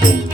Thank hey. you.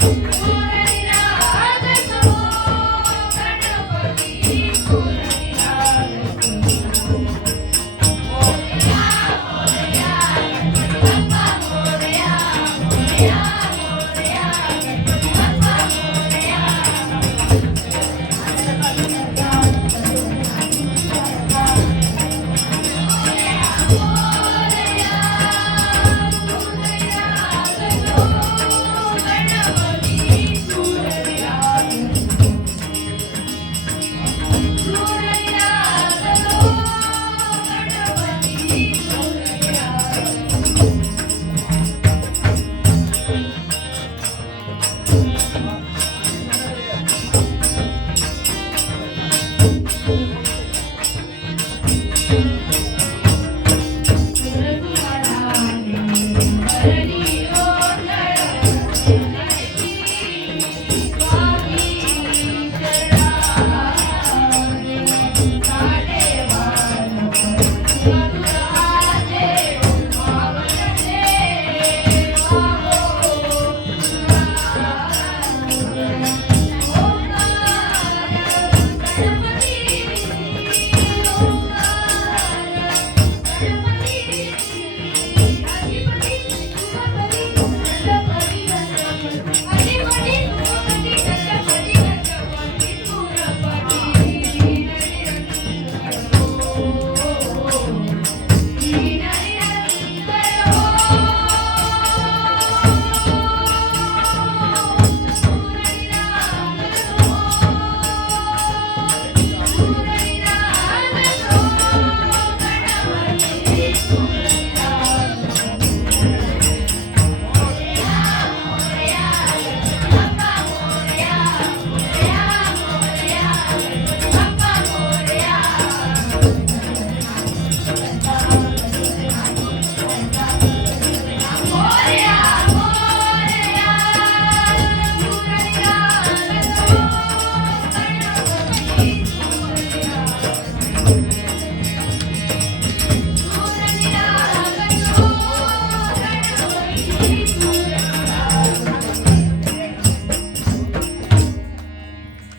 Thank you.